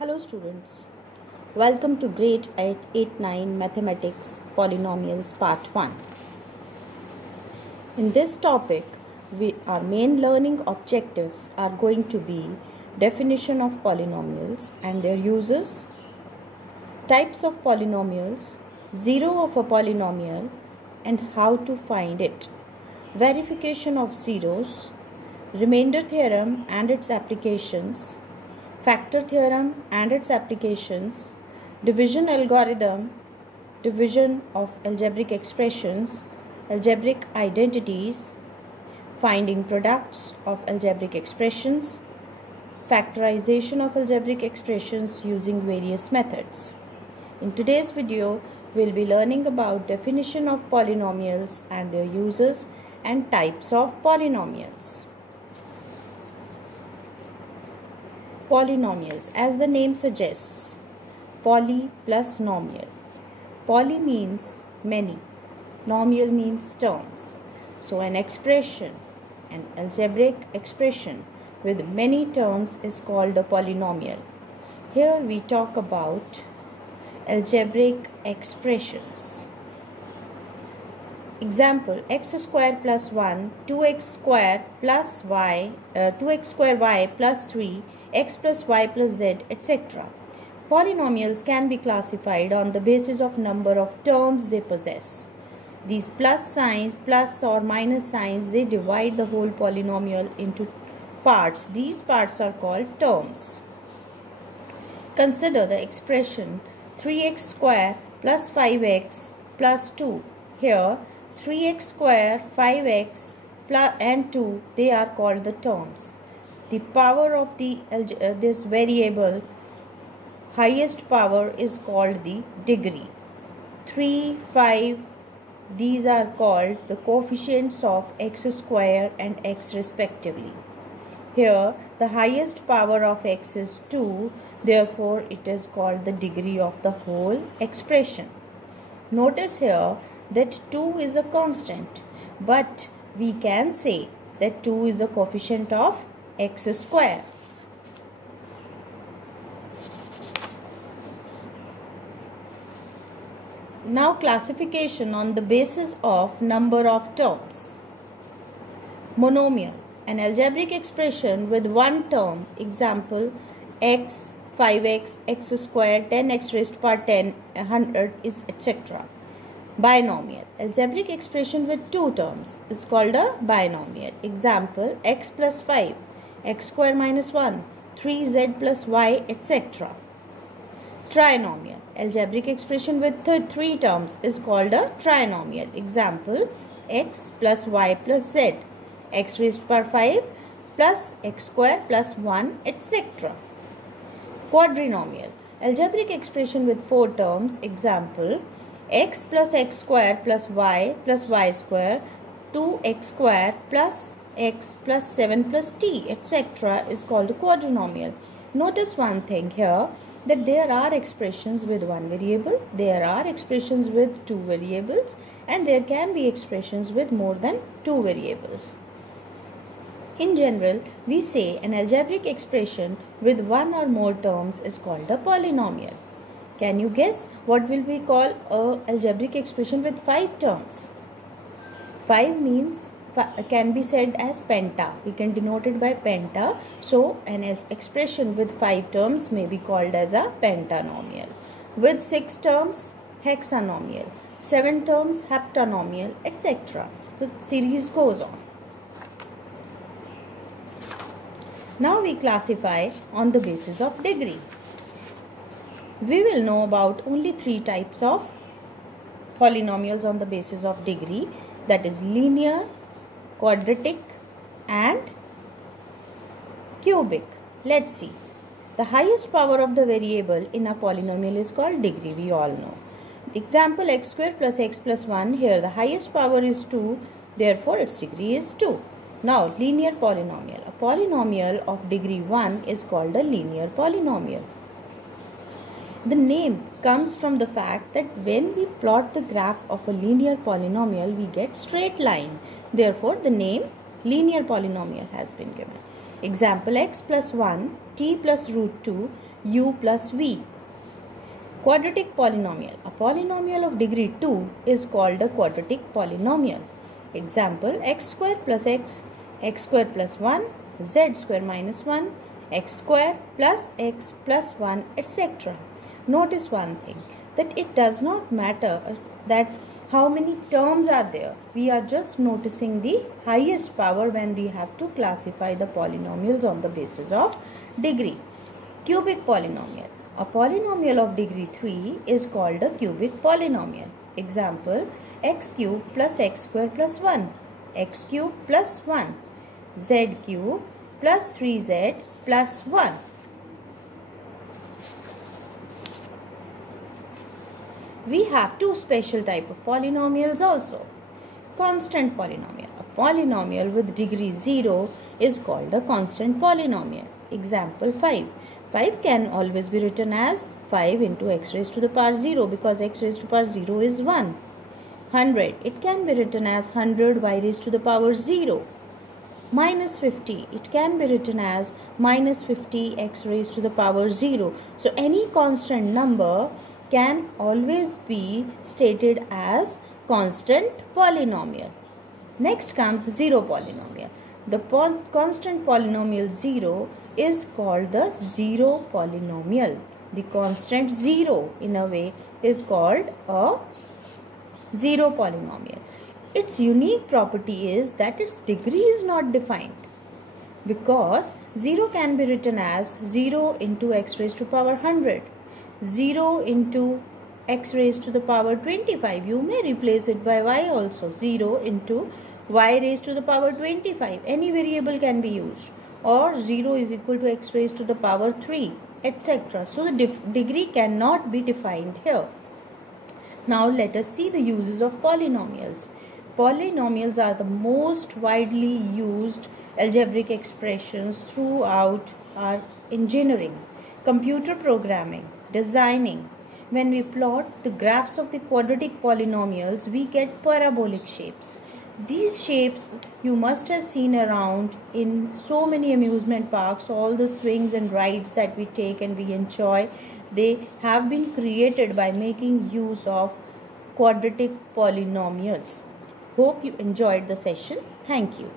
Hello students, welcome to grade 8-9 Mathematics Polynomials Part 1. In this topic, our main learning objectives are going to be definition of polynomials and their uses, types of polynomials, zero of a polynomial and how to find it, verification of zeros, remainder theorem and its applications, factor theorem and its applications, division algorithm, division of algebraic expressions, algebraic identities, finding products of algebraic expressions, factorization of algebraic expressions using various methods. In today's video, we'll be learning about definition of polynomials and their uses and types of polynomials. Polynomials, as the name suggests, poly plus nomial. Poly means many, nomial means terms. So an expression, an algebraic expression with many terms is called a polynomial. Here we talk about algebraic expressions. Example, x square plus 1, 2x square plus y, 2x square y plus 3, x plus y plus z, etc. Polynomials can be classified on the basis of number of terms they possess. These plus signs, plus or minus signs, they divide the whole polynomial into parts. These parts are called terms. Consider the expression 3x square plus 5x plus 2. Here 3x square, 5x plus and 2, they are called the terms. The power of this variable, highest power, is called the degree. 3, 5, these are called the coefficients of x square and x respectively. Here the highest power of x is 2, therefore it is called the degree of the whole expression. Notice here that 2 is a constant, but we can say that 2 is a coefficient of x square. Now classification on the basis of number of terms. Monomial, an algebraic expression with one term. Example, x, 5x, x square, 10x raised to power 10, 100 is etc. Binomial, algebraic expression with two terms, is called a binomial. Example, x plus 5, x square minus 1, 3z plus y, etc. Trinomial, algebraic expression with three terms, is called a trinomial. Example, x plus y plus z, x raised to power 5 plus x square plus 1, etc. Quadrinomial, algebraic expression with four terms. Example, x plus x square plus y square, 2x square plus x plus 7 plus t, etc. is called a quadrinomial. Notice one thing here, that there are expressions with one variable, there are expressions with two variables, and there can be expressions with more than two variables. In general, we say an algebraic expression with one or more terms is called a polynomial. Can you guess what will we call an algebraic expression with 5 terms? 5 means can be said as penta. We can denote it by penta. So an expression with 5 terms may be called as a pentanomial. With 6 terms, hexanomial. 7 terms, heptanomial, etc. The series goes on. Now we classify on the basis of degree. We will know about only 3 types of polynomials on the basis of degree, that is linear, quadratic and cubic. Let's see. The highest power of the variable in a polynomial is called degree, we all know. Example, x square plus x plus 1, here the highest power is 2, therefore its degree is 2. Now linear polynomial. A polynomial of degree 1 is called a linear polynomial. The name comes from the fact that when we plot the graph of a linear polynomial, we get straight line. Therefore, the name linear polynomial has been given. Example, x plus 1, t plus root 2, u plus v. Quadratic polynomial. A polynomial of degree 2 is called a quadratic polynomial. Example, x square plus x, x square plus 1, z square minus 1, x square plus x plus 1, etc. Notice one thing, that it does not matter that how many terms are there. We are just noticing the highest power when we have to classify the polynomials on the basis of degree. Cubic polynomial. A polynomial of degree 3 is called a cubic polynomial. Example, x cube plus x square plus 1, x cube plus 1, z cube plus 3z plus 1. We have two special type of polynomials also. Constant polynomial. A polynomial with degree 0 is called a constant polynomial. Example 5. 5 can always be written as 5 into x raised to the power 0 because x raised to the power 0 is 1. 100. It can be written as 100 y raised to the power 0. Minus 50. It can be written as minus 50 x raised to the power 0. So any constant number can always be stated as constant polynomial. Next comes zero polynomial. The constant polynomial 0 is called the zero polynomial. The constant 0 in a way is called a zero polynomial. Its unique property is that its degree is not defined, because 0 can be written as 0 into x raised to the power 100, 0 into x raised to the power 25. You may replace it by y also. 0 into y raised to the power 25. Any variable can be used. Or 0 is equal to x raised to the power 3, etc. So the degree cannot be defined here. Now let us see the uses of polynomials. Polynomials are the most widely used algebraic expressions throughout our engineering, computer programming, designing. When we plot the graphs of the quadratic polynomials, we get parabolic shapes. These shapes you must have seen around in so many amusement parks, all the swings and rides that we take and we enjoy. They have been created by making use of quadratic polynomials. Hope you enjoyed the session. Thank you.